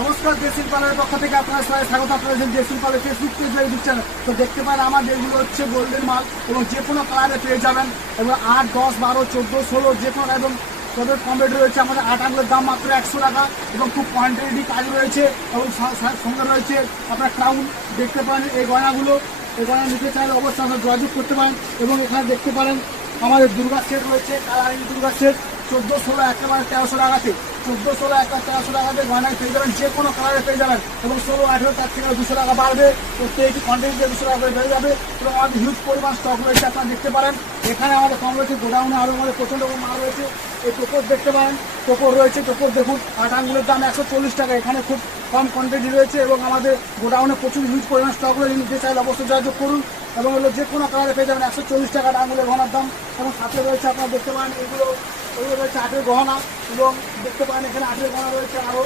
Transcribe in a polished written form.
নমস্কার, দেশিল পালের পক্ষ থেকে আপনারা সবাই স্বাগত। আপনারা দেশিল পালের ফেসবুক পেজ বা ইউটিউব চ্যানেল তো দেখতে পারেন আমার যেগুলো হচ্ছে গোল্ডেন মাল এবং যে কোনো কালারে পেয়ে যাবেন এবং 8, 10, 12, 14, 16 যে কোনো এবং তাদের কম রেট রয়েছে। আমাদের 8 আঙুলের দাম মাত্র 100 টাকা এবং খুব কোয়ান্টিটি কাজ রয়েছে এবং সঙ্গে রয়েছে আপনার ক্রাউন দেখতে পারেন। এই গয়নাগুলো নিতে চাইলে অবশ্যই আপনারা যোগাযোগ করতে পারেন এবং এখানে দেখতে পারেন আমাদের দুর্গা সেট রয়েছে, কালারিং দুর্গা সেট 14, 16 একেবারে 1300 টাকাতে, 14, 16 একেবারে 1300 টাকাতে গয়নায় পেয়ে যাবেন, যে কোনো কালারে পেয়ে যাবেন এবং 16, 18 তার থেকে 200 টাকা বাড়বে। প্রত্যেকটি কোয়ান্টিটিতে 200 টাকা করে বেড়ে যাবে এবং আমাদের হিউজ পরিমাণ স্টক রয়েছে। আপনারা দেখতে পারেন এখানে আমাদের কম রয়েছে, গোডাউনে আরও আমাদের প্রচণ্ড মাল রয়েছে। এই টোপর দেখতে পারেন, টোপর রয়েছে, টোপর দেখুন 8 আঙ্গুলের দাম 140 টাকা। এখানে খুব কম কোয়ান্টিটি রয়েছে এবং আমাদের গোডাউনে প্রচুর হিউজ পরিমাণ স্টক রয়েছে। নিতে চাইলে অবশ্যই যোগাযোগ করুন এবং হলো যে কোনো কালারে পেয়ে যাবেন 140 টাকা আঙুলের গহনার দাম। এবং সাথে রয়েছে আপনারা দেখতে পারেন এগুলো রয়েছে 8-এর গহনা এবং দেখতে পারেন এখানে 8-এর গহনা রয়েছে আরও